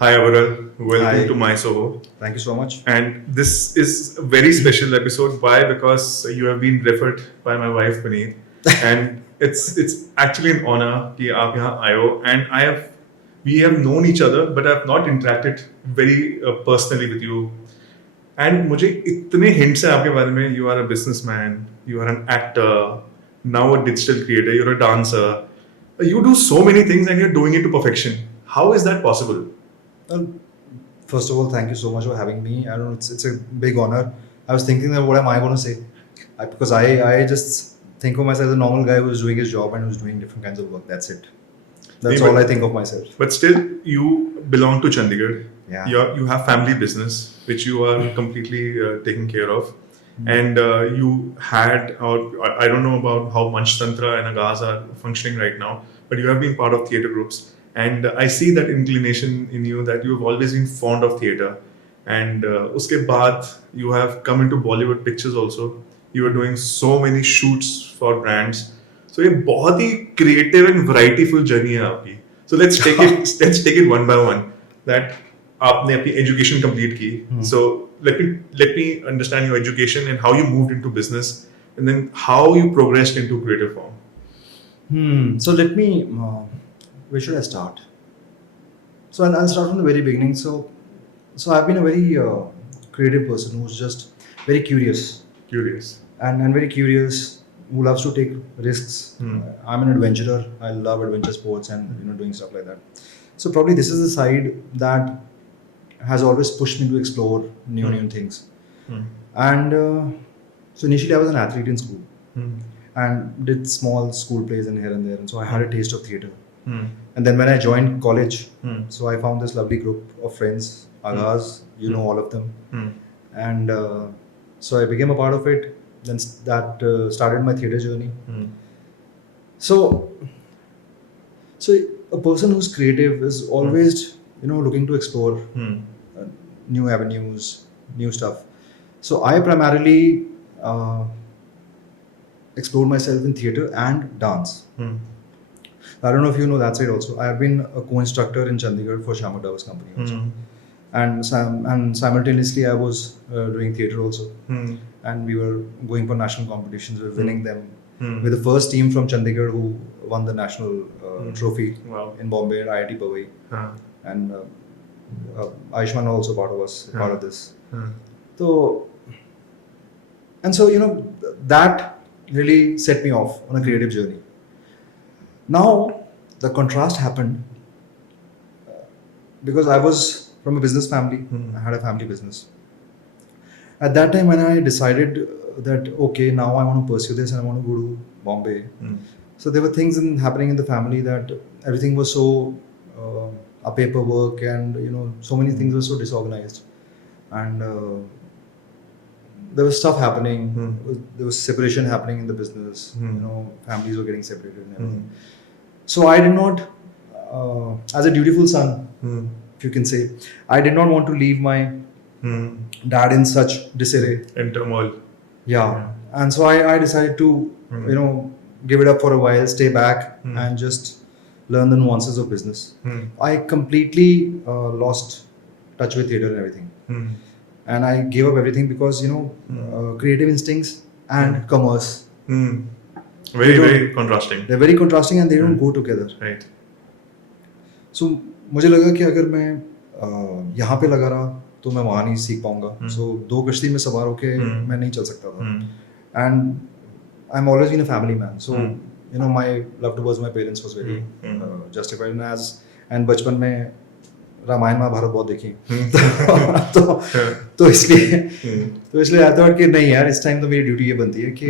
Hi Avaral, welcome Hi, to my Soho. thank you so much. And this is a very special episode. Why? Because you have been referred by my wife Puneet, and it's actually an honor कि आप यहाँ आए हो. And we have known each other, but I have not interacted very personally with you. And मुझे इतने hints हैं आपके बारे में. You are a businessman, you are an actor, now a digital creator, you're a dancer. You do so many things and you're doing it to perfection. How is that possible? Well, first of all, thank you so much for having me. I don't know, it's a big honor. I was thinking that what am I going to say? Because I just think of myself as a normal guy who's doing his job and who's doing different kinds of work. That's it. That's Yeah, all I but think of myself. But still, you belong to Chandigarh. Yeah. You have family business, which you are completely taking care of. And you had, or I don't know about how Manch Tantra and Agaz are functioning right now, but you have been part of theatre groups. And I see that inclination in you that you have always been fond of theatre. And uske baad, you have come into Bollywood pictures also. You are doing so many shoots for brands. So ये बहुत ही creative and variety-ful journey है आपकी. So let's take it one by one. That आपने अपनी education complete की. So let me understand your education and how you moved into business, and then how you progressed into creative form. So let me, where should I start? So I'll start from the very beginning. So I've been a very creative person who's just very curious. Curious. And very curious, who loves to take risks. I'm an adventurer. I love adventure sports and doing stuff like that. So probably this is the side that has always pushed me to explore new things. And so initially I was an athlete in school and did small school plays and here and there. And so I had a taste of theatre. And then when I joined college, so I found this lovely group of friends, Agaz, you know all of them. And so I became a part of it. Then that started my theatre journey. So a person who's creative is always looking to explore new avenues, new stuff. So I primarily explored myself in theatre and dance. I don't know if you know that side also. I have been a co-instructor in Chandigarh for Shyam Davar's company also. And simultaneously I was doing theatre also. And we were going for national competitions. We were winning them. We're the first team from Chandigarh who won the national trophy in Bombay at IIT Powai. And Ayushman also part of this. So that really set me off on a creative journey. Now the contrast happened because I was from a business family. I had a family business. At that time when I decided that okay, now I want to pursue this and I want to go to Bombay. So there were things happening in the family that everything was so a paperwork and so many things were so disorganized, and there was stuff happening. There was separation happening in the business. Families were getting separated and everything. So I did not, as a dutiful son, if you can say, I did not want to leave my dad in such disarray. In turmoil. Yeah. And so I decided to, give it up for a while, stay back and just learn the nuances of business. I completely lost touch with theatre and everything. And I gave up everything because, creative instincts and commerce. Very contrasting. They're very contrasting and they don't go together. Right. So मुझे लगा कि अगर मैं यहाँ पे लगा रहा तो मैं वहाँ नहीं सीख पाऊंगा. So दो कश्ती में सवार होके मैं नहीं चल सकता था. And I'm always been a family man. So my love towards my parents was very justified. And बचपन में रामायण महाभारत बहुत देखी. तो इसलिए I thought कि नहीं यार, इस टाइम तो मेरी ड्यूटी ये बनती है कि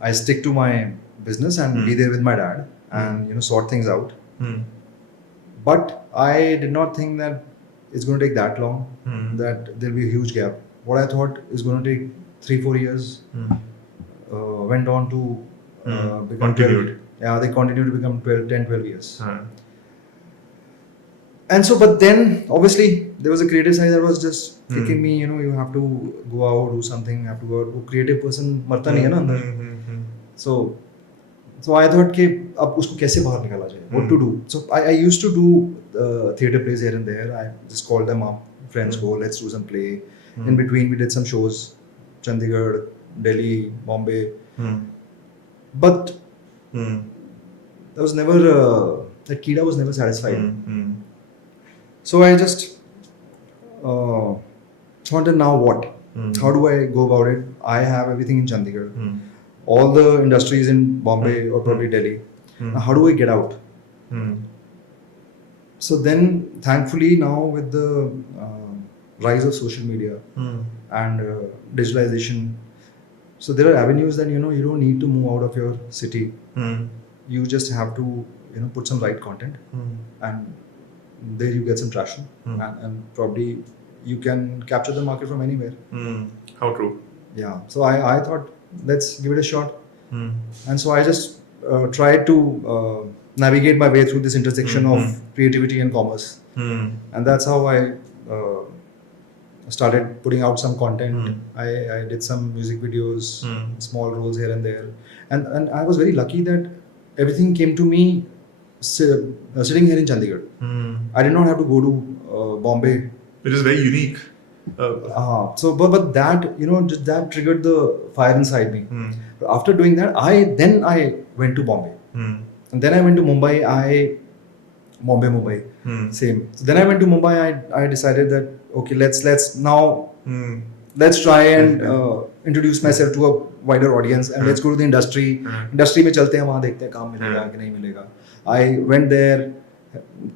I stick to my business and be there with my dad and sort things out. But I did not think that it's going to take that long, that there'll be a huge gap. What I thought is going to take 3-4 years went on to become Continued. 12. Yeah, they continued to become 10-12 years. And so, but then obviously there was a creative side that was just kicking me, you have to go out, do something, have to go out. वो creative person मरता नहीं है ना अंदर. So So I thought कि अब उसको कैसे बाहर निकाला जाए, what to do. So I used to do theatre plays here and there. I just called them up, friends go, let's do some play. In between we did some shows, Chandigarh, Delhi, Bombay. But there was never that Keeda was never satisfied. So I just thought that now what? How do I go about it? I have everything in Chandigarh. All the industries in Bombay or probably Delhi. Now, how do I get out? So then, thankfully, now with the rise of social media and digitalization, so there are avenues that you don't need to move out of your city. You just have to put some right content, and there you get some traction, and probably you can capture the market from anywhere. How true. Yeah. So I thought, let's give it a shot. And so I just tried to navigate my way through this intersection of creativity and commerce. And that's how I started putting out some content. I did some music videos, small roles here and there. And I was very lucky that everything came to me sitting here in Chandigarh. I did not have to go to Bombay. Which is very unique. So but that just that triggered the fire inside me. But after doing that, I went to Bombay, and then I went to Mumbai. Mumbai, same. So then I went to Mumbai. I decided that okay, let's now let's try and introduce myself to a wider audience, and let's go to the industry. Industry में चलते हैं, वहाँ देखते हैं काम मिलेगा कि नहीं मिलेगा. I went there,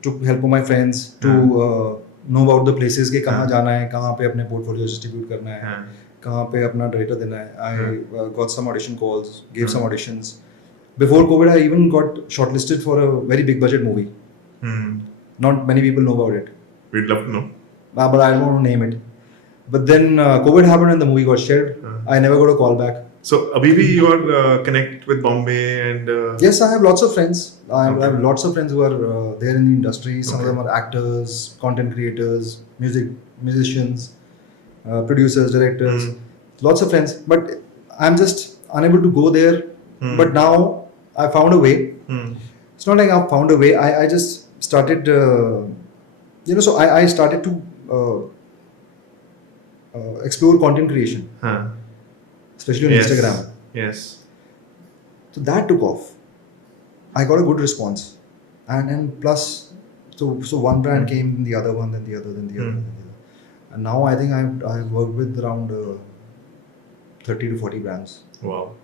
took help of my friends to know about the places कि कहाँ जाना है, कहाँ पे अपने portfolio distribute करना है, कहाँ पे अपना director देना है. I got some audition calls, gave some auditions. Before COVID, I even got shortlisted for a very big budget movie. Not many people know about it. We'd love to know. But I don't want to name it. But then COVID happened and the movie got shelved. I never got a call back. So, Abhi, you are connect with Bombay and... Yes, I have lots of friends. I have lots of friends who are there in the industry. Some of them are actors, content creators, musicians, producers, directors. Lots of friends. But I'm just unable to go there. But now I found a way. It's not like I found a way. I just started, so I started to explore content creation. Especially on Instagram. Yes. So that took off. I got a good response, and plus, so one brand came, the other one, then the other, then the other, then the other, and now I think I've worked with around 30 to 40 brands. Wow.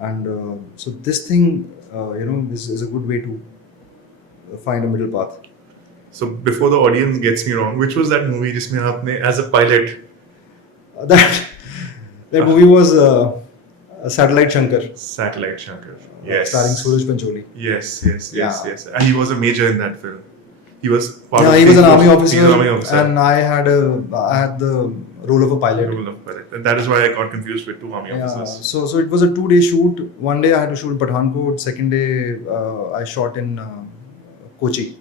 And so this thing, is a good way to find a middle path. So before the audience gets me wrong, which was that movie जिसमें आपने as a pilot? That movie was Satellite Shankar. Satellite Shankar. Yes. Starring Suraj Pancholi. Yes. And he was a major in that film. He was part Yeah, of he was an army He officer, was an army officer. and I had the role of a pilot. Role of pilot. And that is why I got confused with two army officers. So it was a 2-day shoot. One day I had to shoot Pathankot. Second day I shot in Kochi.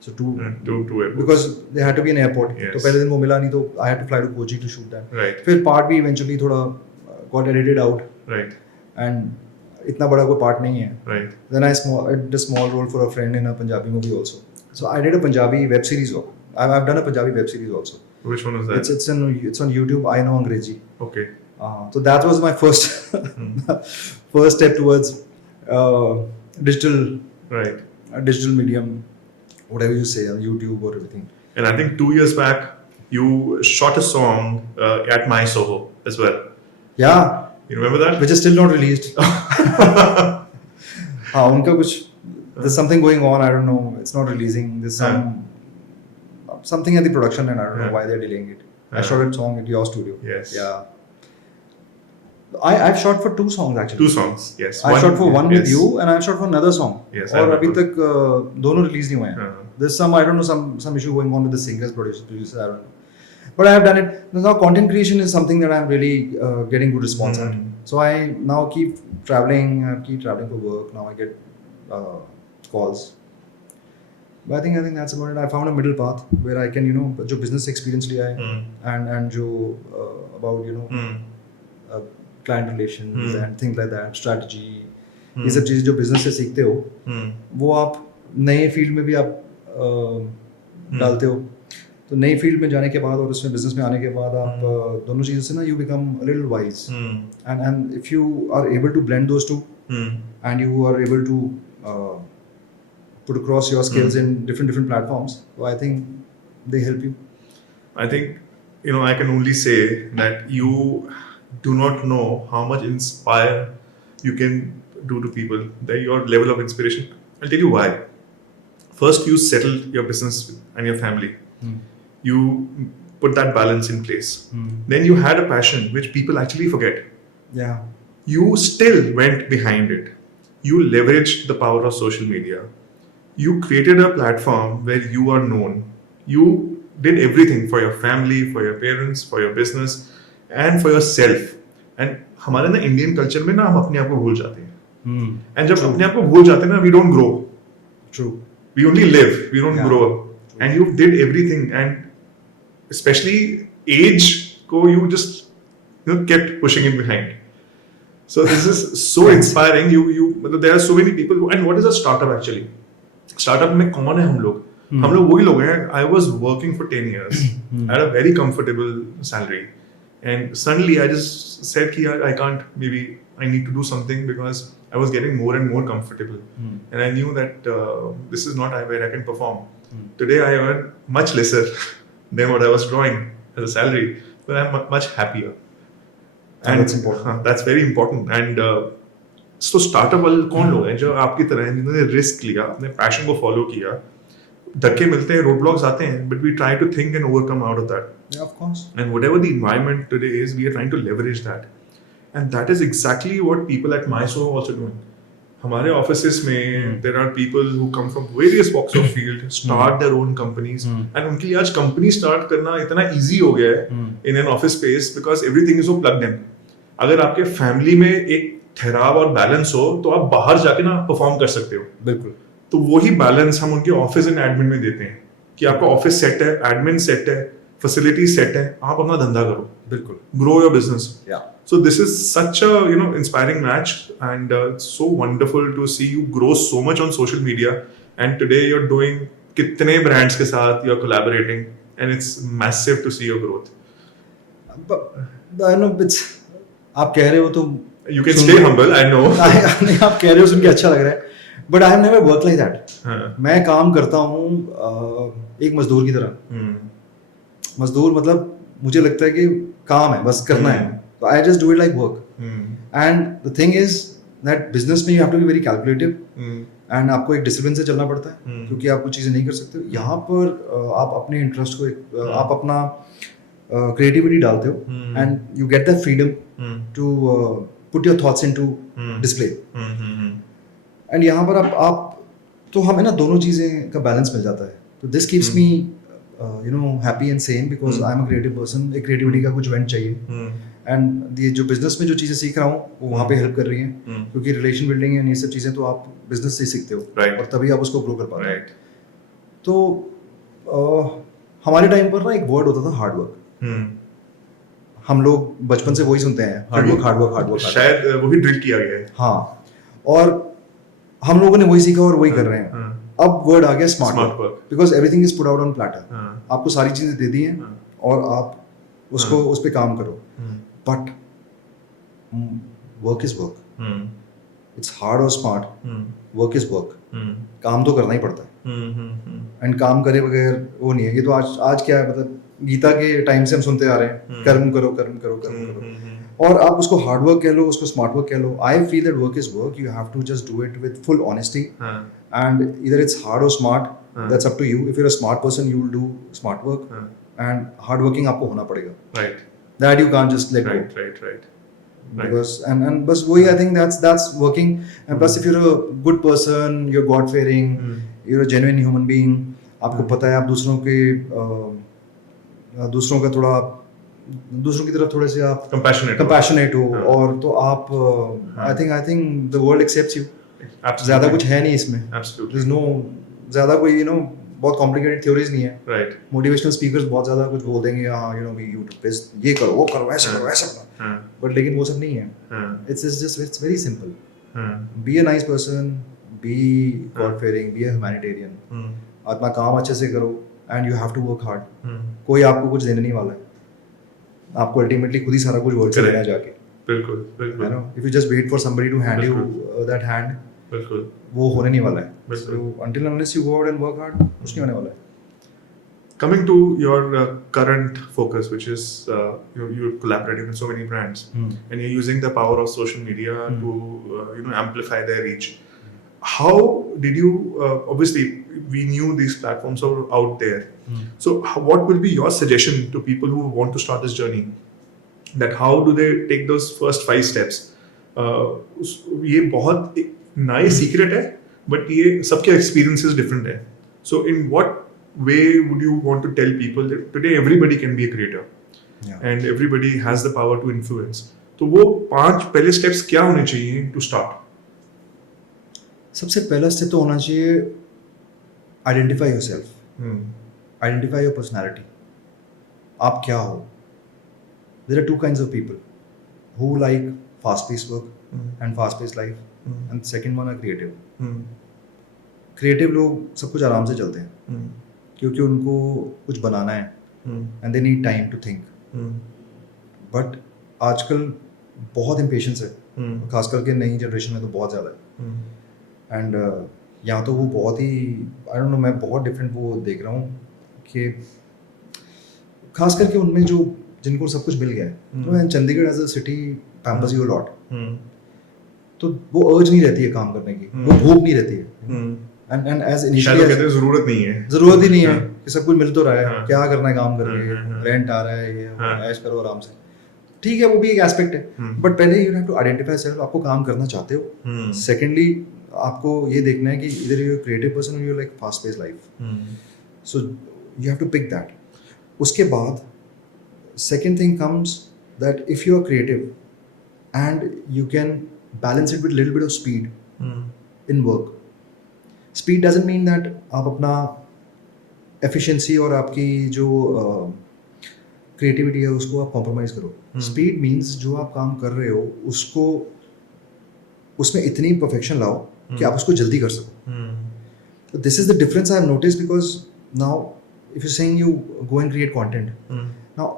So two airports. because they had to be in airport. Yes. तो पहले दिन वो मिला नहीं, तो I had to fly to Kochi to shoot that. Right. फिर part भी eventually थोड़ा got edited out. Right. And इतना बड़ा कोई part नहीं है. Right. Then I did a small role for a friend in a Punjabi movie also. So I did a Punjabi web series. I've done a Punjabi web series also. Which one was that? It's on YouTube. I Know Angrezi. Okay. So that was my first first step towards digital. Right. Digital medium, whatever you say, on YouTube or everything. And I think 2 years back, you shot a song at My Soho as well. Yeah. You remember that? Which is still not released. उनका कुछ there's something going on. I don't know. It's not releasing. There's something at the production, and I don't know why they're delaying it. I shot a song at your studio. Yes. Yeah. I've shot for 2 songs actually. 2 songs. Yes. I shot for one with you, and I've shot for another song. Yes. और अभी तक दोनों release नहीं हुए हैं. हाँ. There's some, I don't know, some issue going on with the singers, producer, I don't know. But I have done it. Now content creation is something that I'm really getting good response at. So I now keep traveling for work. Now I get calls. But I think that's about it. I found a middle path where I can, जो business experience लिया है, and जो about, client relations and things like that, strategy, ये सब चीज़ें जो business से सीखते हो वो आप नए फील्ड में भी आप डालते हो। तो नई फील्ड में जाने के बाद और उसमें बिजनेस में आने के बाद आप दोनों चीज़ों से ना you become little wise and if you are able to blend those two and you are able to put across your skills in different platforms, so I think they help you. I think, I can only say that you do not know how much inspire you can do to people, that your level of inspiration. I'll tell you why. First, you settled your business and your family. You put that balance in place. Then you had a passion which people actually forget. Yeah. You still went behind it. You leveraged the power of social media. You created a platform where you are known. You did everything for your family, for your parents, for your business, and for yourself. And हमारे ना Indian culture में ना हम अपने आप को भूल जाते हैं. And जब अपने आप को भूल जाते हैं ना, we don't grow. True. We only live. We don't Yeah. grow. And you did everything, and especially age को you just kept pushing it behind. So this is so inspiring. There are so many people. And what is a startup actually? Startup में कौन है हम लोग? हम लोग वही लोग हैं. I was working for 10 years at a very comfortable salary, and suddenly I just said कि I can't. Maybe I need to do something because I was getting more and more comfortable, and I knew that this is not where I can perform. Today I earn much lesser than what I was drawing as a salary, but I'm much happier. And that's important. That's very important. And so startup वाले कौन लोग हैं जो आपकी तरह हैं, जिन्होंने risk लिया, अपने पैशन को फॉलो किया, धक्के मिलते हैं, रोड ब्लॉक्स आते हैं, but we try to think and overcome out of that. Yeah, of course. And whatever the environment today is, we are trying to leverage that. And that is exactly what people at MySo are also doing. हमारे offices में there are people who come from various walks of field, start their own companies, and उनके लिए आज company start करना इतना easy हो गया है in an office space because everything is so plugged in. अगर आपके family में एक ठहराव और बैलेंस हो तो आप बाहर जाके ना परफॉर्म कर सकते हो. बिल्कुल. तो वही बैलेंस हम उनके ऑफिस एंड एडमिन में देते हैं कि आपका ऑफिस सेट है, एडमिन सेट है, फैसिलिटी सेट है, आप अपना धंधा करो. बिल्कुल. Grow your business. Yeah. So this is such a inspiring match, and it's so wonderful to see you grow so much on social media. And today you're doing कितने brands के साथ you're collaborating, and it's massive to see your growth. But I know आप कह रहे हो तो You can stay humble, I know. नहीं, आप कह रहे हो सुन के अच्छा लग रहा है. But I have never worked like that. मैं काम करता हूँ एक मजदूर की तरह. मजदूर मतलब मुझे लगता है कि काम है, बस करना है. So I just do it like work. And the thing is that business में you have to be very calculative. And आपको एक डिसिप्लिन से चलना पड़ता है क्योंकि आप कुछ चीज़ें नहीं कर सकते. यहाँ पर आप अपने इंटरेस्ट को आप अपना क्रिएटिविटी डालते हो and you get the freedom to put your thoughts into display. And यहाँ पर आप तो हमें ना दोनों चीज़ें का बैलेंस मिल जाता है. तो this keeps me happy and sane because I'm a creative person. एक क्रिएटिविटी का कुछ वेंट चाहिए. एंड ये जो बिजनेस में जो चीज़ें सीख रहा हूँ वो वहाँ पे हेल्प कर रही हैं क्योंकि रिलेशन बिल्डिंग एंड ये सब चीज़ें तो आप बिजनेस से ही सीखते हो. Right. और तभी आप उसको ग्रो कर पाते हो. तो हमारे टाइम पर ना एक वर्ड होता था हार्ड वर्क. हम लोग बचपन से वही सुनते हैं, hard work hard work hard work. शायद वही ड्रिल किया गया है. हाँ, और हम लोगों ने वही सीखा और वही कर रहे हैं. अब वर्ड आ गया smart work because everything is put out on platter. आपको सारी चीज़ें दे दी हैं और आप उसको उस पर काम करो. But work is work. It's hard or smart. Work is work. काम तो करना ही पड़ता है. एंड काम करे बगैर वो नहीं है. ये तो आज क्या है, मतलब गीता के टाइम से हम सुनते आ रहे हैं कर्म करो कर्म करो कर्म करो. और आप उसको हार्ड वर्क कह लो, उसको स्मार्ट वर्क कह लो. I feel that work is work. You have to just do it with full honesty. And इधर इट्स हार्ड और smart, that's up to you. If you are a smart person you will do smart work and hard working आपको होना पड़ेगा. Right. That you can't just let right, go. Right. Because and बस वही I think that's working. And plus if you're a good person, you're God fearing, you're a genuine human being. आपको पता है आप दूसरों का थोड़ा दूसरों की तरफ थोड़े से आप compassionate हो. और तो आप I think the world accepts you. ज़्यादा कुछ है नहीं इसमें. Absolutely. There's no ज़्यादा कोई बहुत कॉम्प्लिकेटेड थ्योरीज नहीं है. राइट. मोटिवेशनल स्पीकर्स बहुत ज़्यादा कुछ बोल देंगे, हाँ यूट्यूब पे ये करो वो करो ऐसा करो ऐसा करो. बट लेकिन वो सब नहीं है. It's very simple. हाँ, be a nice person, be god fearing, be a humanitarian, hmm, अपना काम अच्छे से करो and you have to work hard. Hmm, कोई आपको कुछ देने नहीं वाला है, आपको अल्टीमेटली खुद ही सारा कुछ वर्क से Correct. लेना है जाके. बिल्कुल है बिल्कुल ना, if you just wait for somebody to hand you that hand, बिल्कुल. वो होने नहीं वाला है. बिल्कुल. So until unless you go out and work hard, कुछ नहीं होने वाला है. Coming to your current focus, which is you're collaborating with so many brands, and you're using the power of social media to amplify their reach. How did you? Obviously, we knew these platforms are out there. So, what will be your suggestion to people who want to start this journey? That how do they take those first 5 steps? ये बहुत नए secret है, but ये सबके experiences different है. So, in what way would you want to tell people that today everybody can be a creator Yeah. and everybody has the power to influence? तो वो 5 पहले steps क्या होने चाहिए to start? सबसे पहला स्टेप तो होना चाहिए identify yourself, Hmm. Identify your personality. आप क्या हो? There are two kinds of people who like fast pace work and fast pace life, and second one are creative. Hmm. Creative लोग सब कुछ आराम से चलते हैं Hmm. क्योंकि उनको कुछ बनाना है Hmm. And they need time to think. Hmm. But आजकल बहुत इम्पेशंस है, Hmm. खास करके नई जनरेशन में तो बहुत ज़्यादा है. Hmm. एंड यहाँ तो वो बहुत ही आई डोंट नो, मैं बहुत डिफरेंट वो देख रहा हूँ कि खास करके उनमें जो जिनको सब कुछ मिल गया है. तो Chandigarh as a city pampers you a lot, Hmm. तो वो अर्ज नहीं रहती है काम करने की, वो भूख नहीं रहती है. Hmm. एंड एज शायद वो इनिशियली कहते हैं जरूरत नहीं है. जरूरत ही नहीं है हाँ. कि सब कुछ मिल तो रहा है, हाँ. क्या करना है काम हाँ, करके, रेंट आ रहा है, ये हाँ. ऐश करो आराम से. ठीक है, वो भी एक एस्पेक्ट है, बट पहले you have to identify self, आपको काम करना चाहते हो. Hmm. सेकेंडली आपको ये देखना है कि इधर यू क्रिएटिव पर्सन और you like fast pace life. Hmm. So you have to pick that. उसके बाद second thing comes that if you are creative and you can balance it with little bit of speed Hmm. In work. Speed doesn't mean that आप अपना efficiency और आपकी जो creativity है उसको आप कॉम्प्रोमाइज़ करो. स्पीड मीन्स जो आप काम कर रहे हो उसको उसमें इतनी परफेक्शन लाओ कि आप उसको जल्दी कर सको. Hmm. So this is the difference I have noticed, because now if you're saying you go and create content, Hmm. now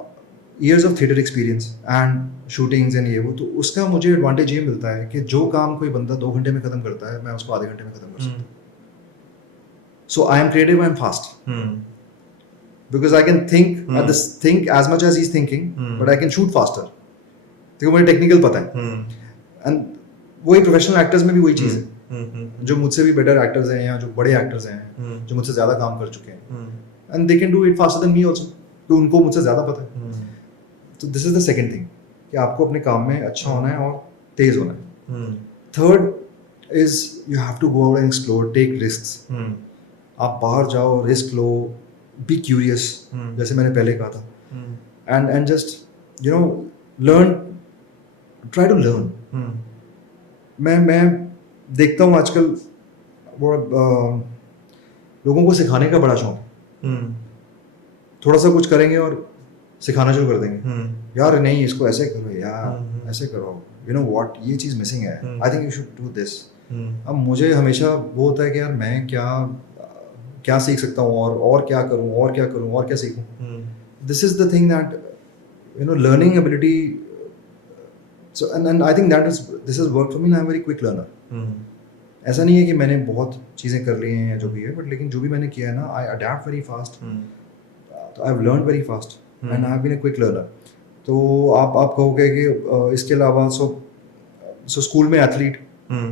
years of theatre experience and shootings and ये वो, तो उसका मुझे एडवांटेज ये मिलता है कि जो काम कोई बंदा 2 घंटे में ख़त्म करता है मैं उसको आधे घंटे में ख़त्म कर सकता हूँ. So I am creative, I am fast, Hmm. because I can think as much as he's thinking, but I can shoot faster. देखो मुझे टेक्निकल पता है. Hmm. एंड वही प्रोफेशनल एक्टर्स में भी वही चीज़ है. Hmm. जो मुझसे भी बेटर एक्टर्स हैं या जो बड़े एक्टर्स हैं, Hmm. जो मुझसे ज़्यादा काम कर चुके हैं, Hmm. And they can do it faster than me also, तो उनको मुझसे ज़्यादा पता है. Hmm. तो this is the second thing कि आपको अपने काम में अच्छा होना है और तेज होना है. Hmm. Third is you have to go out and explore, take risks. Hmm. आप बाहर जाओ, रिस्क लो, बी क्यूरियस, जैसे मैंने पहले कहा था, Hmm. And just you know learn, try to learn. Hmm. मैं देखता हूँ आजकल वो लोगों को सिखाने का बड़ा शौक है. Hmm. थोड़ा सा कुछ करेंगे और सिखाना शुरू कर देंगे. Hmm. यार नहीं, इसको ऐसे करो यार, हम्म. ऐसे करो, यू नो व्हाट, ये चीज़ मिसिंग है, hmm. I think you should do this. Hmm. अब मुझे हमेशा वो होता है कि यार मैं क्या सीख सकता हूँ, और क्या करूँ, और क्या करूँ, और क्या सीखूँ. Hmm. This is the thing that you know learning ability. So and I think that is this is work for me. I am very quick learner. Hmm. ऐसा नहीं है कि मैंने बहुत चीज़ें कर ली हैं या जो भी है, बट लेकिन जो भी मैंने किया है ना, I adapt very fast. Hmm. तो I have learn very fast hmm. And I have been a quick learner. तो आप कहोगे कि इसके अलावा सो स्कूल में एथलीट, Hmm.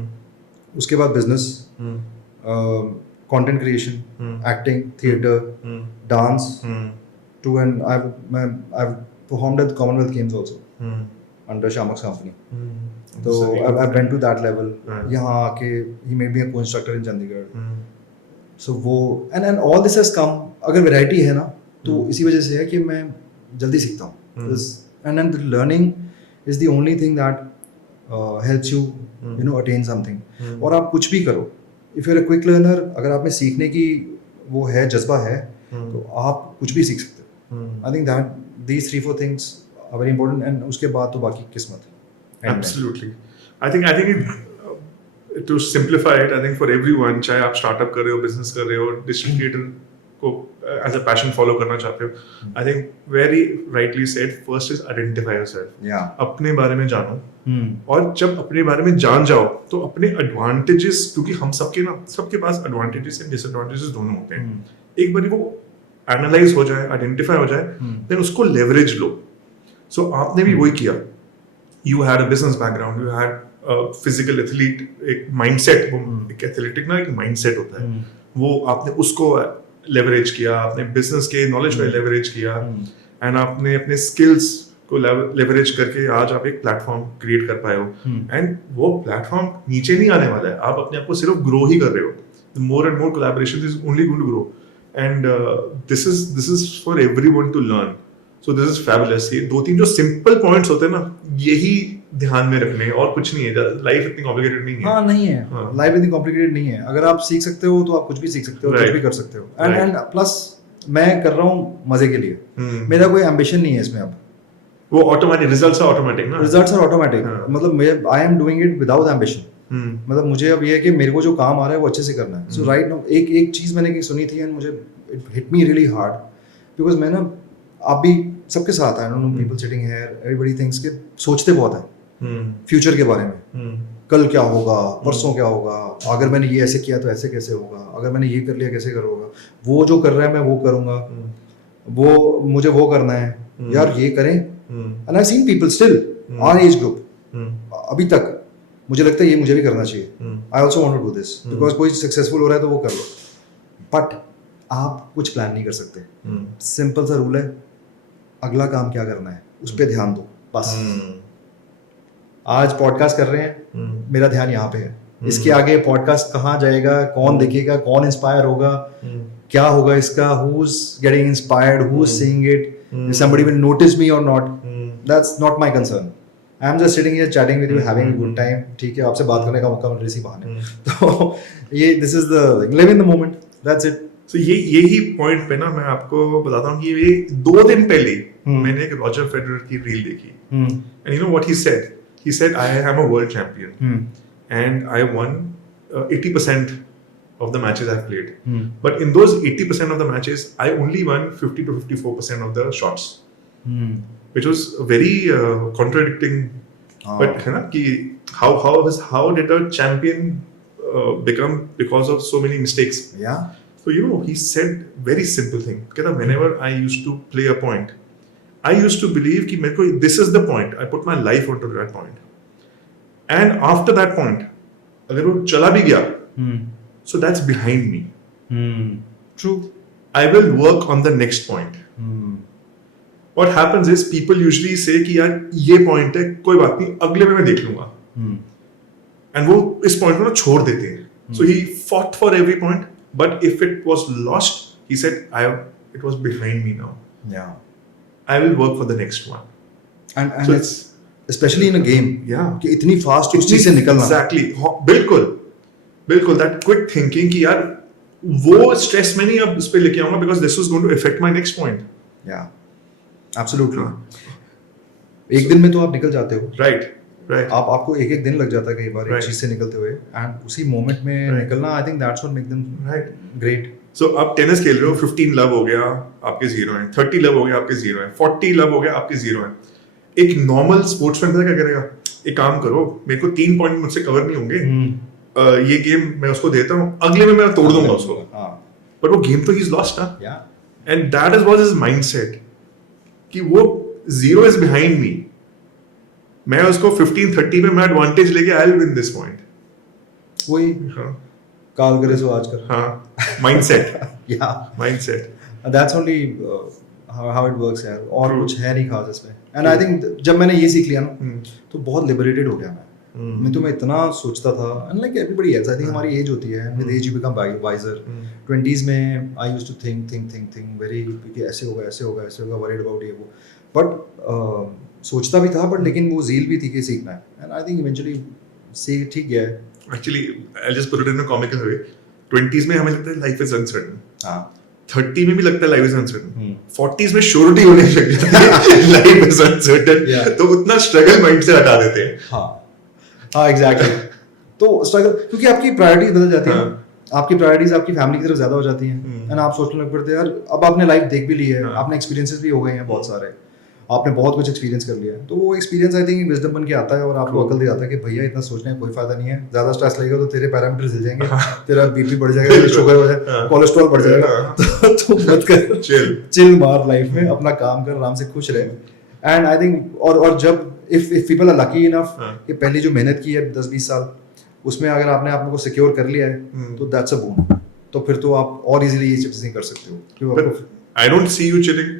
उसके बाद business, Hmm. Content creation, Hmm. Acting, theatre, Hmm. Dance, Hmm. Too and I performed at Commonwealth Games also Hmm. Under Shiamak's company. Hmm. तो I went to that level. हाँ. यहाँ आके ही made me अ को-इंस्ट्रक्टर इन Chandigarh. Hmm. सो वो and all this has come. अगर variety है ना तो इसी वजह से है कि मैं जल्दी सीखता हूँ. And learning is the only thing that helps you you know attain something. और आप कुछ भी करो, if you are a quick learner, अगर आप में सीखने की वो है, जज्बा है, तो आप कुछ भी सीख सकते हो. I think that these 3-4 things are very important. And उसके बाद तो बाकी किस्मत है. Absolutely. I think to simplify it, I think for everyone, चाहे आप स्टार्टअप कर रहे हो, बिजनेस कर रहे हो, डिजिटल क्रिएटर को एज अ पैशन फॉलो करना चाहते हो, I think very rightly said, first is identify yourself. Yeah. अपने बारे में जानो, और जब अपने बारे में जान जाओ तो अपने एडवांटेजेस, क्योंकि हम सबके पास एडवांटेजेस एंड डिसएडवांटेजेस दोनों होते हैं, एक बार वो एनालाइज हो जाए, आइडेंटिफाई हो जाए, देन उसको लेवरेज लो. सो आपने भी वही किया. You had a business background, you had physical athlete, एक माइंडसेट, वो एक एथलेटिक ना एक माइंडसेट होता है, वो आपने उसको लेवरेज किया, आपने बिजनेस के नॉलेज को लेवरेज किया, एंड आपने अपने स्किल्स को लेवरेज करके आज आप एक प्लेटफॉर्म क्रिएट कर पाए हो. एंड वो प्लेटफॉर्म नीचे नहीं आने वाला है, आप अपने आप को सिर्फ ग्रो ही कर रहे हो. More and more collaboration is only going to grow, and this is for everyone to learn. So this is fabulous. ये 2-3 जो सिंपल पॉइंट्स होते हैं ना, यही ध्यान में रखने हैं, और कुछ नहीं है. लाइफ इतनी कॉम्प्लिकेटेड नहीं है. हाँ, नहीं है. हाँ. लाइफ इतनी कॉम्प्लिकेटेड नहीं है. अगर आप सीख सकते हो तो आप कुछ भी सीख सकते हो, कुछ Right. भी कर सकते हो. Right. एंड प्लस मैं कर रहा हूँ मजे के लिए. मेरा कोई एम्बिशन नहीं है इसमें. अब वो ऑटोमेटिक रिजल्ट्स आर ऑटोमेटिक ना. Results are automatic. हाँ. मतलब I am doing it without ambition. मतलब मुझे अब ये है कि मेरे को जो काम आ रहा है वो अच्छे से करना है. सो राइट नाउ एक चीज मैंने की सुनी थी, एंड मुझे it hit me really hard, because मैं ना, आप भी सबके साथ, आई don't no, people sitting here, everybody thinks के सोचते बहुत है फ्यूचर के बारे में. कल क्या होगा, परसों क्या होगा, अगर मैंने ये ऐसे किया तो ऐसे कैसे होगा, अगर मैंने ये कर लिया कैसे करूँगा, वो जो कर रहा है मैं वो करूँगा, वो मुझे वो करना है, यार ये करें. And I seen people still our age group, अभी तक मुझे लगता है ये मुझे भी करना चाहिए. I also want to do this, because कोई सक्सेसफुल हो रहा है तो वो कर लो. बट आप कुछ प्लान नहीं कर सकते. सिंपल सा रूल है, अगला काम क्या करना है उस पर ध्यान दो बस. आज पॉडकास्ट कर रहे हैं, मेरा ध्यान यहाँ पे है. इसके आगे पॉडकास्ट कहाँ जाएगा, कौन देखेगा, कौन इंस्पायर होगा, क्या होगा इसका, who is getting inspired, who is seeing it, somebody will notice me or not, that's not my concern. I am just sitting here chatting with you, having a good time. ठीक है, आपसे बात करने का मौका मिल रही इसी बहाने. तो ये this is the live in the moment, that's it. So यही पॉइंट पे ना मैं आपको बताता हूँ कि ये 2 दिन पहले मैंने एक रॉजर फेडरर की रील देखी, and you know what he said? He said, I am a world champion and I won 80% of the matches I've played. But in those 80% of the matches, I only won 50 to 54% of the shots, which was very contradicting. But है ना कि how did a champion become because of so many mistakes? Yeah. So you know, he said very simple thing. कहता whenever I used to play a point, I used to believe कि मेरे को this is the point. I put my life onto that point. And after that point, अगर वो चला भी गया, so that's behind me. True. I will work on the next point. What happens is people usually say कि यार ये point है, कोई बात नहीं, अगले में मैं देख लूँगा. And वो इस point को ना छोड़ देते हैं. So he fought for every point, but if it was lost, he said, it was behind me now. Yeah. I will work for the next one. And So it's especially in a game. Yeah. कि इतनी fast उस चीज से निकलना. Exactly. बिल्कुल that quick thinking कि यार वो स्ट्रेस में नहीं अब इस पे लेके आऊंगा because this is going to affect my next point. Yeah. Absolutely. एक दिन में तो आप निकल जाते हो. Right. आपको एक दिन लग जाता है कई बार एक Right. चीज से निकलते हुए, एंड उसी मोमेंट में Right. निकलना, I think that's what make them Right. Great. So आप टेनिस खेल रहे हो, 15 लव हो गया, आपके 0 है, 30 लव हो गया, आपके 0 है, 40 लव हो गया, आपके 0 है. एक नॉर्मल स्पोर्ट्समैन पता क्या करेगा? एक काम करो, मेरे को 3 पॉइंट मुझसे कवर नहीं होंगे, ये गेम मैं उसको देता हूँ, अगले में मैं तोड़ दूंगा उसको. बट वो गेम तो ही इज लॉस्ट ना. And that is was his mindset कि वो 0 इज बिहाइंड मी, मैं उसको 15-30 में मैं एडवांटेज लेके I will win this point. वही हाँ काल करे सो आज कर. हाँ, माइंडसेट. या mindset. That's only how it works यार, और True. कुछ है नहीं खास इसमें. एंड आई थिंक जब मैंने ये सीख लिया ना, तो बहुत लिबरेटेड हो गया मैं. मैं इतना सोचता था, and like everybody else, I think हमारी एज होती है, with age you become wiser. 20s में I used to think very कि ऐसे होगा, वरीड अबाउट ये वो. बट सोचता भी था, बट लेकिन वो ज़ील भी थी कि सीखना है. एंड आई थिंक इवेंचुअली से ठीक गया है. Actually, I'll just put it in a comical way. 20s में हमें लगता है लाइफ इज अनसर्टन. हाँ. 30 में भी लगता है लाइफ इज अनसर्टन. 40s में श्योरिटी होने लग जाती है लाइफ इज अनसर्टन. Yeah. तो उतना स्ट्रगल माइंड से हटा देते हैं. हाँ, एग्जैक्टली. तो स्ट्रगल, क्योंकि आपकी प्रायोरिटीज बदल जाती है हाँ। ना। आपकी प्रायोरिटीज आपकी फैमिली की तरफ ज्यादा हो जाती हैं हम्म। एंड आप सोचने लग पड़ते हैं यार अब आपने लाइफ देख भी ली है, हाँ। आपने एक्सपीरियंसेस भी हो गए हैं बहुत सारे, आपने बहुत कुछ एक्सपीरियंस कर लिया है, तो वो एक्सपीरियंस आई थिंक विजडम बन के आता है और आपको True. अकल दे जाता है कि भैया इतना सोचने का कोई फायदा नहीं है, ज्यादा स्ट्रेस लेगा तो तेरे पैरामीटर्स हिल जाएंगे, तेरा बीपी बढ़ जाएगा, तेरा शुगर हो जाएगा, हाँ। कोलेस्ट्रॉल बढ़ जाएगा, हाँ। तो मत कर, चिल मार लाइफ में, अपना काम कर, आराम से खुश रहे। एंड आई थिंक और जब if people are lucky enough हाँ। कि पहली जो मेहनत की है 10-20 साल, उसमें अगर आपने आप को सिक्योर कर लिया है तो दैट्स अ बून, तो फिर तो आप और इजीली ये चीजें कर सकते हो क्योंकि आपको I don't see you chilling.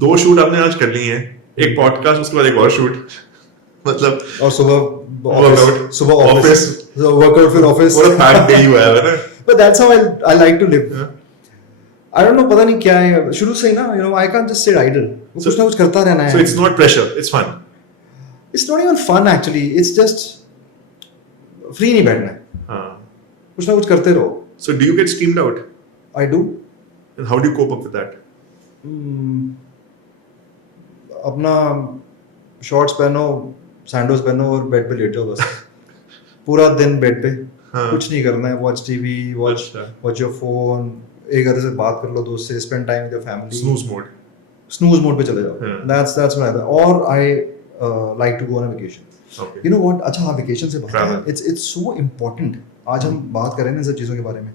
2 shoot आपने आज कर ली हैं, एक पॉडकास्ट, उसके बाद एक और शूट, मतलब और सुबह ऑफिस वर्कआउट फिर ऑफिस, पूरा पैक डे ही हुआ है ना। But that's how I like to live. हाँ। आई डोंट नो, पता नहीं क्या है शुरू से ही ना, you know I can't just sit idle, कुछ ना कुछ करता रहना है। So it's not pressure, it's fun. It's not even fun actually, it's just free नहीं बैठना है, हाँ. कुछ ना कुछ करते रहो। So do you get steamed out? I do. And how do you cope up with that? अपना शॉर्ट्स पहनो, सैंडोज पहनो और बेड पे लेट जाओ बस। पूरा दिन बेड पे, हाँ. कुछ नहीं करना है, वॉच टीवी, अच्छा. वॉच योर फोन, एक आधे से बात कर लो दोस्त से, spend time with your family, Snooze mode. Snooze mode पे चले जाओ। हाँ. दैट्स व्हाट आई, और I like to go on a vacation. Okay. You know what, अच्छा हाँ, वेकेशन से बात है, Travel. It's so important. आज हम बात कर रहे हैं इन सब चीज़ों के बारे में,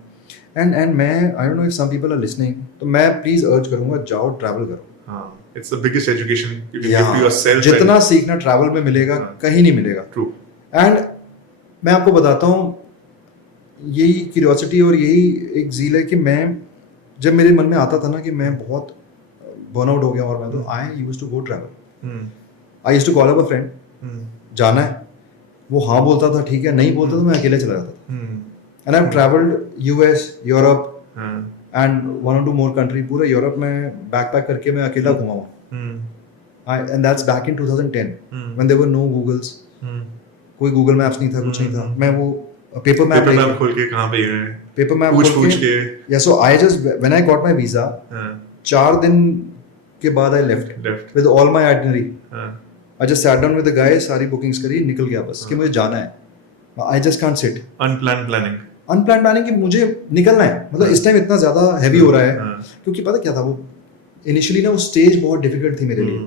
एंड मैं I don't know if some people are listening, तो मैं प्लीज अर्ज करूंगा जाओ ट्रैवल करो। हाँ. It's the biggest education you can Yeah. give to yourself. जितना and- सीखना ट्रैवल में मिलेगा हाँ. कहीं नहीं मिलेगा। True. एंड मैं आपको बताता हूँ, यही क्यूरियोसिटी और यही एक जील है कि मैं जब मेरे मन में आता था ना कि मैं बहुत बर्नआउट हो गया और मैं तो I used to go travel, Hmm. I used to call up a friend, Hmm. जाना है, वो हाँ बोलता था ठीक है, नहीं बोलता तो मैं अकेले चला जाता था। Hmm. And I have travelled US, Europe हाँ. एंड 1 or 2 more कंट्री, पूरा यूरोप में बैकपैक करके मैं अकेला घुमा हुआ। Hmm. And that's back in 2010 Hmm. When there were no Googles, Hmm. कोई गूगल मैप्स नहीं था, कुछ नहीं था। मैं वो पेपर मैप पेपर मैप खोल के कहाँ पे है? पेपर मैप पूछ के. या so I just when I got my visa, हाँ. 4 दिन के बाद I left Left. With all my itinerary. हाँ. I just sat down with the guy, सारी बुकिंग्स करी, निकल गया बस कि मुझे जाना है। I just can't sit, Unplanned planning. Unplanned planning कि मुझे निकलना है, मतलब इस टाइम इतना ज्यादा हैवी हो रहा है हाँ. क्योंकि पता क्या था, वो इनिशियली ना वो स्टेज बहुत डिफिकल्ट थी मेरे लिए।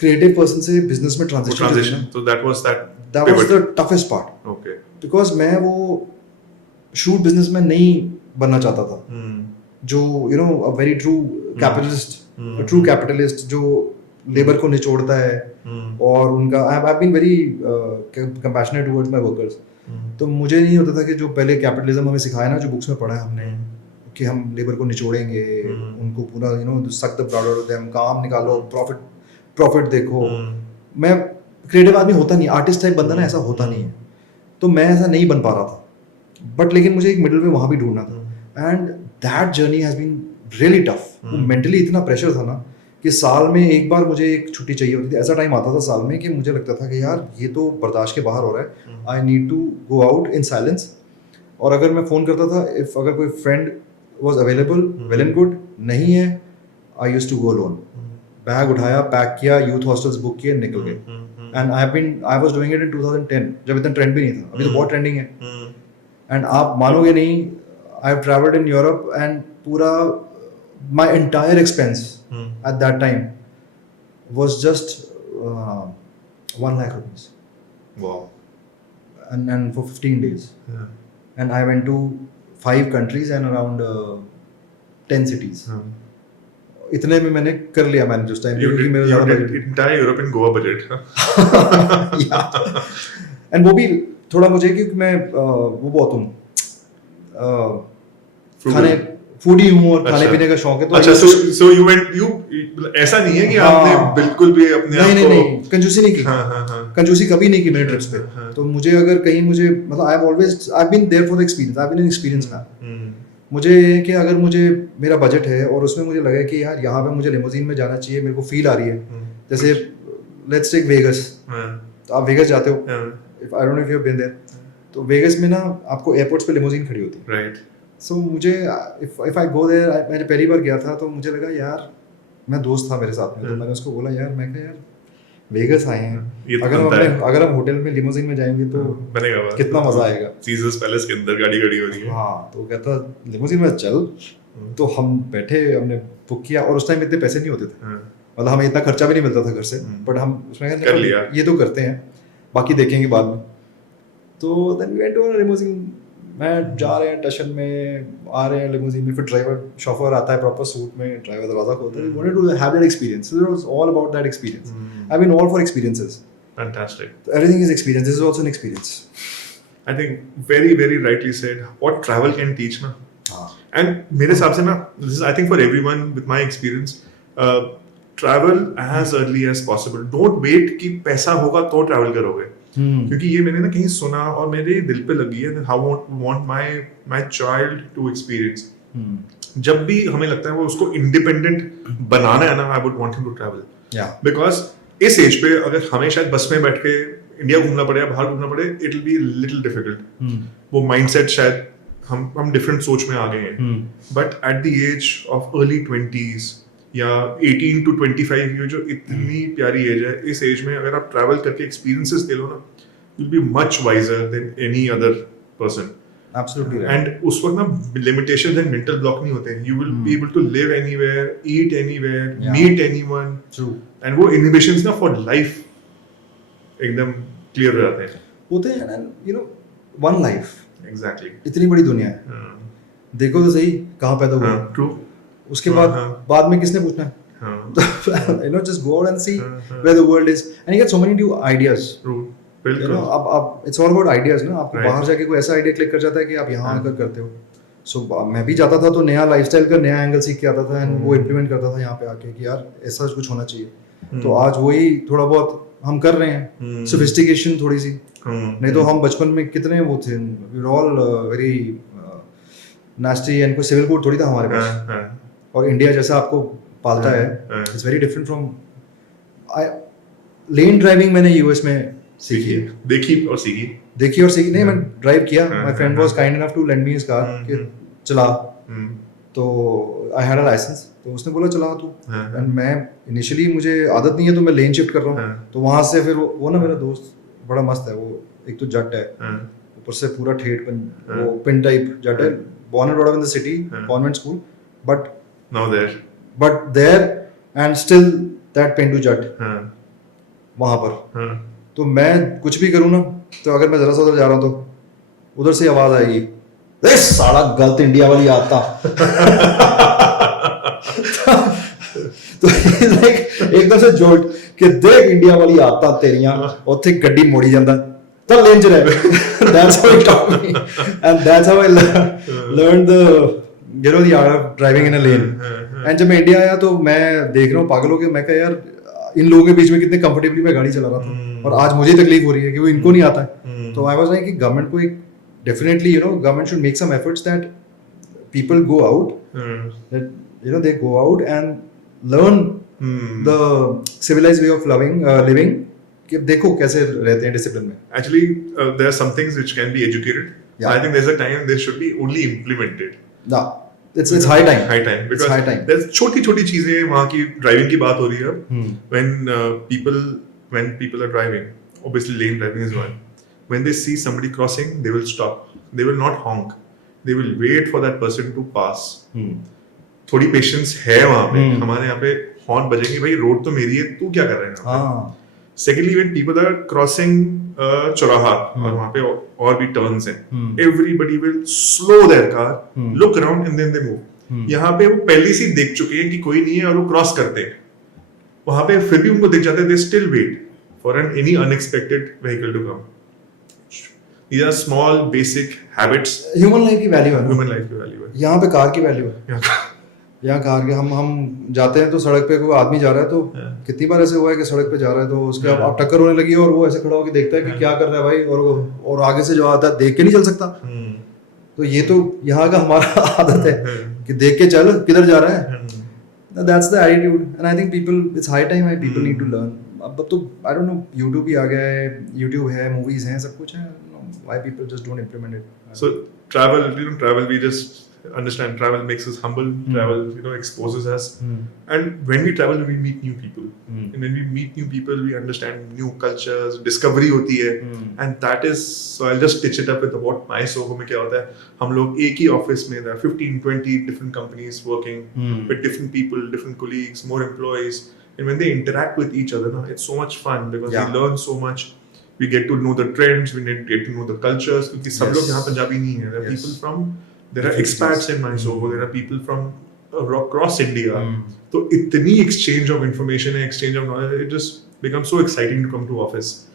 क्रिएटिव पर्सन से बिजनेस में transition, Transition. So that was that. That was pivot. The toughest part, Okay. Because मैं वो शूट बिजनेस में नहीं बनना चाहता था, Hmm. जो you know a very true capitalist, Hmm. True capitalist जो लेबर को निचोड़ता है Hmm. और उनका I have been very compassionate towards my workers. Hmm. तो मुझे नहीं होता था कि जो पहले कैपिटलिज्म हमें सिखाया ना, जो बुक्स में पढ़ा है हमने कि हम लेबर को निचोड़ेंगे, उनको पूरा you know suck the blood out of them, काम निकालो, प्रॉफिट देखो। Hmm. मैं क्रिएटिव आदमी होता नहीं, आर्टिस्ट टाइप बंदा ना, ऐसा होता नहीं है, तो मैं ऐसा नहीं बन पा रहा था। बट लेकिन मुझे एक मिडिल वे वहाँ भी ढूंढना था, and that journey has been really tough. Mentally इतना प्रेशर था ना कि साल में एक बार मुझे एक छुट्टी चाहिए होती थी। ऐसा टाइम आता था साल में कि मुझे लगता था कि यार ये तो बर्दाश्त के बाहर हो रहा है, I need to go out in silence. और अगर मैं फ़ोन करता था, इफ अगर कोई friend was available, well and good, नहीं है, I used to go alone. Bag उठाया, पैक किया, यूथ हॉस्टल्स बुक किए, निकल गए। And I was doing it in 2010, जब इतना ट्रेंड भी नहीं था, अभी तो बहुत ट्रेंडिंग है। Hmm. एंड आप मानोगे नहीं, I have travelled in Europe and पूरा my entire expense Hmm. at that time was just 1 lakh rupees, Wow. and for 15 days, Yeah. and I went to 5 countries and around 10 cities. Hmm. इतने में मैंने कर लिया manage उस time, You क्योंकि did, मेरा you ज़्यादा did entire Europe in Goa budget. Huh? And वो भी थोड़ा मुझे, क्योंकि मैं वो बहुत हूँ Frugal. खाने फूडी हूँ और खाने अच्छा. पीने का शौक है, तो अच्छा, so you went, ऐसा नहीं है कि हाँ. आपने बिल्कुल भी अपने आप नहीं को. नहीं कंजूसी नहीं की, हाँ हाँ हाँ. कंजूसी कभी नहीं की मेरे ट्रिप्स पे। हाँ. तो मुझे अगर कहीं मुझे मतलब I have always I been there for the experience, I been an experience man. Hmm. मुझे कि अगर मुझे मेरा बजट है और उसमें मुझे लगे कि यार यहाँ पे मुझे लिमोजीन में जाना चाहिए, मेरे को फील आ रही है, Hmm. जैसे लेट्स टेक वेगस। हाँ. तो आप वेगस जाते हो, Yeah. If I don't know if you have been there, तो वेगस में ना आपको एयरपोर्ट्स पे लिमोजीन खड़ी होती है। Right. सो मुझे इफ आई गो देयर, मैं पहली बार गया था तो मुझे लगा यार, मैं दोस्त था मेरे साथ में, तो Hmm. मैंने उसको बोला यार, मैं कहा यार वेगस आए हैं, ये तो अगर बनता है। अगर हम होटल में लिमोजिन में जाएंगे तो बनेगा बात। कितना मजा आएगा। सीजर्स पैलेस के अंदर गाड़ी खड़ी हो रही है। हाँ, तो कहता लिमोजिन में चल, तो हम बैठे, हमने बुक किया, और उस टाइम इतने पैसे नहीं होते थे, हाँ, मतलब हमें इतना खर्चा भी नहीं मिलता था घर से, बट हम उसमें कर लिया। ये तो करते हैं, बाकी देखेंगे बाद में। तो then we went to limousine, मैं जा रहे हैं टशन में, आ रहे हैं लिमोजिन में, फिर ड्राइवर शॉफर आता है प्रॉपर सूट में, ड्राइवर दरवाजा खोलता है, we wanted to have that experience, so it was all about that experience. I mean all for experiences, Fantastic. तो everything is experience, this is also an experience. I think very very rightly said. What travel can teach ना. हाँ, And मेरे हिसाब से ना, this is I think for everyone with my experience, travel as early as possible. Don't wait कि पैसा होगा तो travel करोगे. क्योंकि ये मैंने ना कहीं सुना और मेरे दिल पे लगी है, how want my child to experience. जब भी हमें लगता है वो उसको इंडिपेंडेंट बनाना है ना, I would want him to travel. yeah, because इस एज पे अगर हमें शायद बस में बैठ के इंडिया घूमना पड़े या बाहर घूमना पड़े, it will be little difficult. वो माइंडसेट शायद हम डिफरेंट सोच में आ गए हैं, but at the age of early 20s या 18 to 25, ये जो इतनी प्यारी एज है, इस एज में अगर आप ट्रैवल करके एक्सपीरियंसेस ले लो ना, you will be much visor then any other person. Absolutely right. And उस वक्त ना लिमिटेशंस एंड मेंटल ब्लॉक नहीं होते हैं, you will be able to live anywhere, eat anywhere, Yeah. Meet anyone, true, and वो inhibitions ना for life एकदम clear हो जाते हैं। होते हैं, and you know one life, exactly. इतनी बड़ी दुनिया है, देखो तो सही कहाँ पैदा हुआ, ट्रू। उसके हाँ, बाद हाँ। बाद में किसने पूछना है? हाँ, You know, just go out and see हाँ। where the world is, and you get so many new ideas. True, You बिल्कुल। know, अब it's all about ideas ना, आपको Right. बाहर जाके कोई ऐसा आइडिया क्लिक कर जाता है कि आप यहाँ आकर करते हो। सो मैं भी जाता था तो नया लाइफस्टाइल का नया एंगल सीख के आता था, एंड वो इम्प्लीमेंट करता था यहाँ पे आके कि यार ऐसा कुछ होना चाहिए। तो आज वही थोड़ा बहुत हम कर रहे हैं, सोफिस्टिकेशन थोड़ी सी, नहीं तो हम बचपन में कितने वो थे, we were all very nasty, and कोई सिविल कोड थोड़ी था हमारे पास, और इंडिया जैसा आपको पालता है, it's very different from. Lane driving मैंने यूएस में सीखी है, देखी और सीखी। देखी और सीखी नहीं, मैं ड्राइव किया, हाँ, माय फ्रेंड हाँ, was kind enough to lend me his car कि चला, हम्म, तो आई हैड अ लाइसेंस, तो उसने बोला चला तू, हाँ, एंड मैं इनिशियली मुझे आदत नहीं है, तो मैं लेन शिफ्ट कर रहा हूँ, हाँ। तो वहां से फिर वो ना मेरा दोस्त बड़ा मस्त है, वो एक तो जट है, हाँ, ऊपर से पूरा ठेठ हाँ। वो पिन टाइप जट है, born and brought up in the city, हाँ। convent school, but now there, there and still that Pendu Jat हाँ, वहां पर। हाँ, तो मैं कुछ भी करूँ ना, तो अगर मैं जरा सा उधर जा रहा हूँ तो उधर से आवाज आएगी, अरे साला गलत इंडिया वाली आता। तो लाइक एकदम से जोल्ट कि देख इंडिया वाली आता तेरियां, ਉੱਥੇ ਗੱਡੀ ਮੋੜੀ ਜਾਂਦਾ ਤਾਂ ਲੇਨ ਚ ਰਹਿ। That's how he taught me, and that's how I learned the the art of driving in a lane. And जब मैं इंडिया आया तो मैं देख रहा हूँ पागल हो गया, मैं कहा यार इन लोगों के बीच में कितने कंफर्टेबली मैं गाड़ी चला रहा था, और आज मुझे तकलीफ हो रही है कि वो इनको नहीं आता है। तो आई वाज लाइक कि गवर्नमेंट को एक definitely government should make some efforts that people go out, that they go out and learn the civilized way of living, कि देखो कैसे रहते हैं डिसिप्लिन में। actually there are some things which can be educated. Yeah. I think there's a time they should be only implemented. ना it's high time, high time, it's because high time. there's छोटी-छोटी चीजें, वहाँ की driving की बात हो रही है अब, when people are driving, obviously lane driving is one, when they see somebody crossing, they will stop, they will not honk, they will wait for that person to pass. थोड़ी पेशेंस है वहाँ पे। हमारे यहाँ पे हॉर्न बजेंगे, भाई road तो मेरी है, तू क्या कर रहे हैं? हाँ, Secondly, when people are crossing चौराहा और वहाँ पे और भी टर्न्स हैं, everybody will slow their car, look around and then they move. यहाँ पे वो पहले से देख चुके हैं कि कोई नहीं है और वो क्रॉस करते हैं, वहाँ पे फिर भी उनको दिख जाता है, they still wait for any unexpected vehicle to come. These are small basic habits. Human life की वैल्यू है, Human life की value है। यहाँ पे कार की वैल्यू है। यहाँ कार के हम जाते हैं तो सड़क पे कोई आदमी जा रहा है, तो कितनी बार ऐसे हुआ है कि सड़क पे जा रहा है तो उसके आप टक्कर होने लगी और वो ऐसे खड़ा होकर देखता है कि क्या कर रहा है भाई, और आगे से जो आता है देख के नहीं चल सकता। तो ये तो यहाँ का हमारा आदत है कि देख के चल किधर जा रहा है। That's the attitude, and I think it's high time people need to learn. अब तो I don't know, YouTube भी आ गया है, YouTube है, movies हैं, सब कुछ है, why people just don't implement it. So travel, we just understand travel makes us humble. Travel, exposes us. And when we travel, we meet new people. And when we meet new people, we understand new cultures. Discovery होती है. And that is, so I'll just stitch it up with what my Soho में क्या होता है. हम लोग एक ही office में, there are 15-20 different companies working with different people, different colleagues, more employees. And when they interact with each other, it's so much fun because we learn so much. We get to know the trends, we get to know the cultures. क्योंकि सब लोग यहाँ पंजाबी नहीं हैं. There are people from, there are expats in my Soho. There are people from across India. So इतनी exchange of information, exchange of knowledge, it just becomes so exciting to come to office.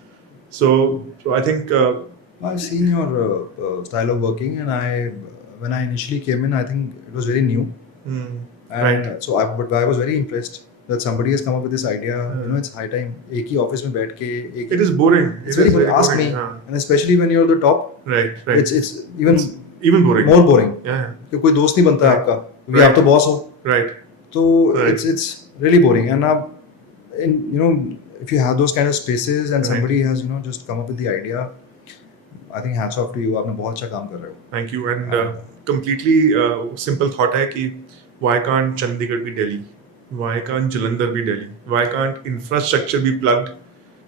So I think I've seen your style of working, and when I initially came in, I think it was very new. And so but I was very impressed that somebody has come up with this idea. It's high time. एक ही office में बैठ के it is boring. It's very boring. Ask me, and especially when you're the top. Right. It's even boring. More boring. Yeah. कि कोई दोस्त नहीं बनता है आपका. क्योंकि आप तो boss हो. Right. So it's really boring. And if you have those kind of spaces and somebody has just come up with the idea, I think hats off to you. आपने बहुत अच्छा काम कर रहे हो. Thank you. And completely simple thought है कि why can't Chandigarh be Delhi? Why can't Jalandhar be Delhi? Why can't infrastructure be plugged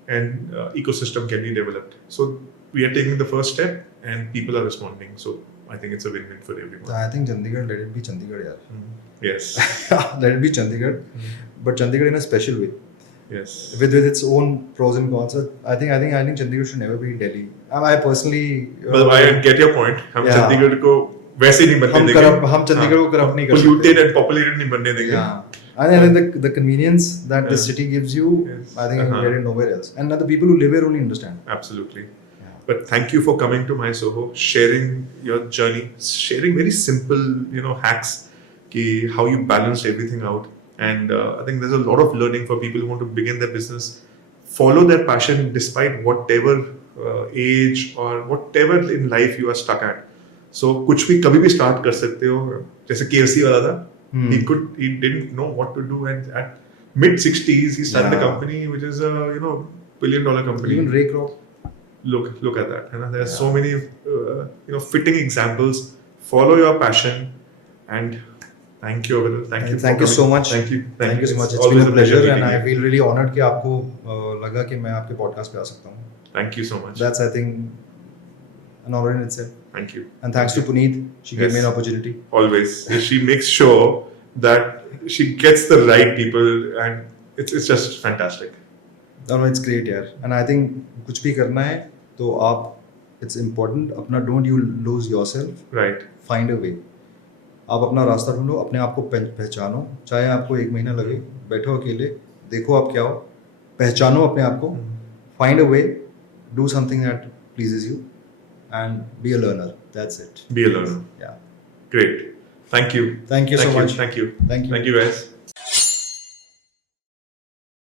and ecosystem can be developed? So we are taking the first step and people are responding. So I think it's a win-win for everyone. I think Chandigarh, let it be Chandigarh, yaar. Yes. Let it be Chandigarh, but Chandigarh in a special way. Yes. With its own pros and cons. I think Chandigarh should never be Delhi. I personally. Well, I get your point. हम Chandigarh को वैसे नहीं बनने देंगे. हम Chandigarh को corrupt नहीं कर सकते. Polluted and populated नहीं बनने देंगे. Yeah. And then the convenience that the city gives you, I think you get it nowhere else. And the people who live here only understand. Absolutely. But thank you for coming to my Soho, sharing your journey, sharing very simple, hacks, how you balanced everything out. And I think there's a lot of learning for people who want to begin their business. Follow their passion despite whatever age or whatever in life you are stuck at. So कुछ भी कभी भी start कर सकते हो. जैसे KFC वाला था. He didn't know what to do, and at mid-60s he started a company which is a $1 billion company. Even Ray Kroc. Look at that. There are so many fitting examples. Follow your passion, and thank you, Aviral. Thank you so much. Thank you so much. It's been a pleasure, and I feel really honored कि आपको लगा कि मैं आपके podcast पे आ सकता हूँ. Thank you so much. That's, I think, an honor in itself. Thank you. And thanks to Puneet. She gave me an opportunity. Always. She makes sure that she gets the right people, and it's just fantastic. No, it's great, yaar. And I think कुछ भी करना है तो it's important. अपना don't you lose yourself. Right. Find a way. आप अपना रास्ता ढूंढो, अपने आप को पहचानो. चाहे आपको 1 महीना लगे, बैठो अकेले, देखो आप क्या हो, पहचानो अपने आप को. Find a way. Do something that pleases you. And be a learner. That's it. Be a learner. Yeah. Great. Thank you. Thank you so much. Thank you. Thank you. Thank you, guys.